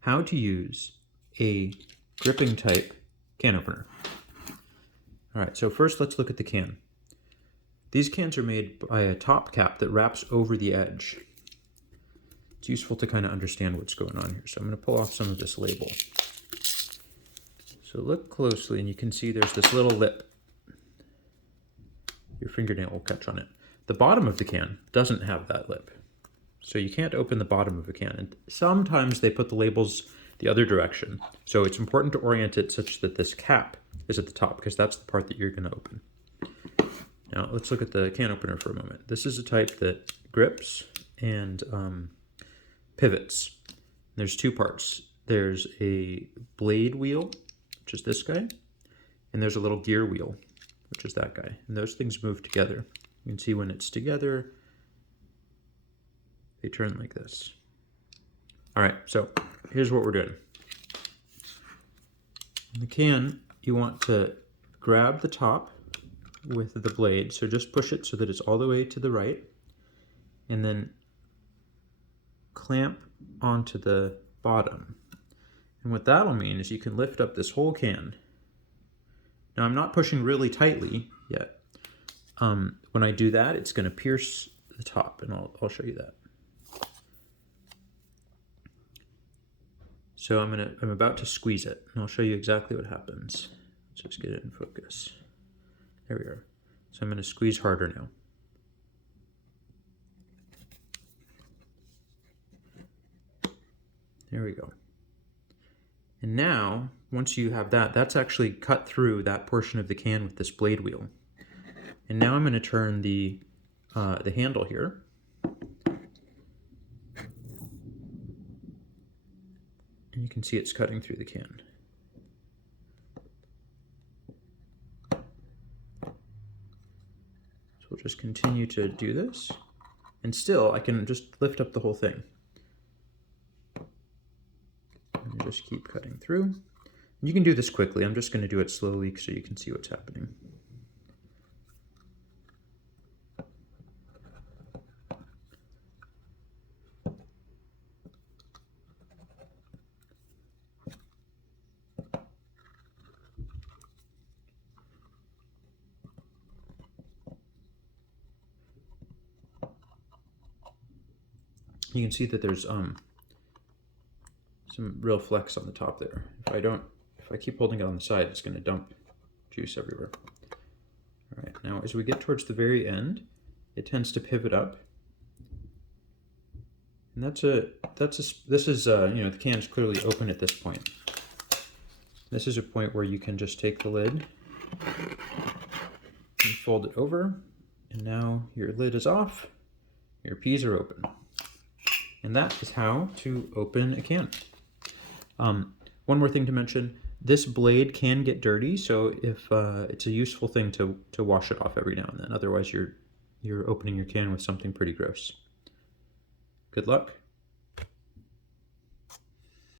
how to use a gripping type can opener. All right, so first let's look at the can. These cans are made by a top cap that wraps over the edge. It's useful to kind of understand what's going on here. So I'm going to pull off some of this label. So look closely and you can see there's this little lip. Your fingernail will catch on it. The bottom of the can doesn't have that lip. So you can't open the bottom of a can. And sometimes they put the labels the other direction. So it's important to orient it such that this cap is at the top, because that's the part that you're going to open. Now let's look at the can opener for a moment. This is a type that grips and pivots. There's two parts. There's a blade wheel, which is this guy, and there's a little gear wheel, which is that guy. And those things move together. You can see when it's together, they turn like this. All right, so here's what we're doing. In the can, you want to grab the top with the blade, so just push it so that it's all the way to the right, and then clamp onto the bottom. And what that'll mean is you can lift up this whole can. Now I'm not pushing really tightly yet. When I do that, it's going to pierce the top, and I'll show you that. So I'm about to squeeze it, and I'll show you exactly what happens. Let's just get it in focus. There we are. So I'm going to squeeze harder now. There we go. And now, once you have that, that's actually cut through that portion of the can with this blade wheel. And now I'm going to turn the handle here. And you can see it's cutting through the can. So we'll just continue to do this. And still, I can just lift up the whole thing. And just keep cutting through. You can do this quickly. I'm just going to do it slowly so you can see what's happening. You can see that there's some real flex on the top there. If I keep holding it on the side, it's going to dump juice everywhere. All right, now as we get towards the very end, it tends to pivot up. And this is the can is clearly open at this point. This is a point where you can just take the lid and fold it over, and now your lid is off, your peas are open. And that is how to open a can. One more thing to mention, this blade can get dirty, so if it's a useful thing to wash it off every now and then. Otherwise, you're opening your can with something pretty gross. Good luck.